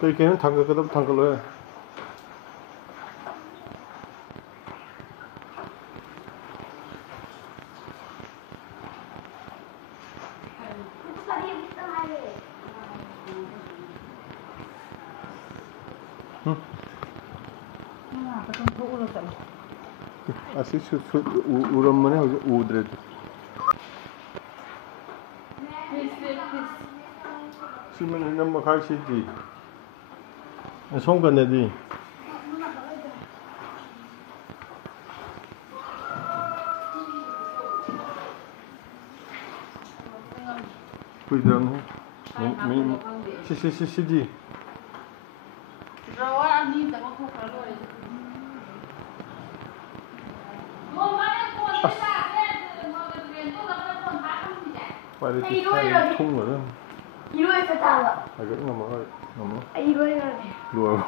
그 걔는 담글거든 담글로 해. 응? Así uramane udred. Simen nama kaisi di. Songkan di. Kuidang. Si di. Phải đi thay thung rồi đó. Iruy phải tao ạ. Phải gỡ ngầm rồi, ngầm rồi. Iruy rồi. Đùa.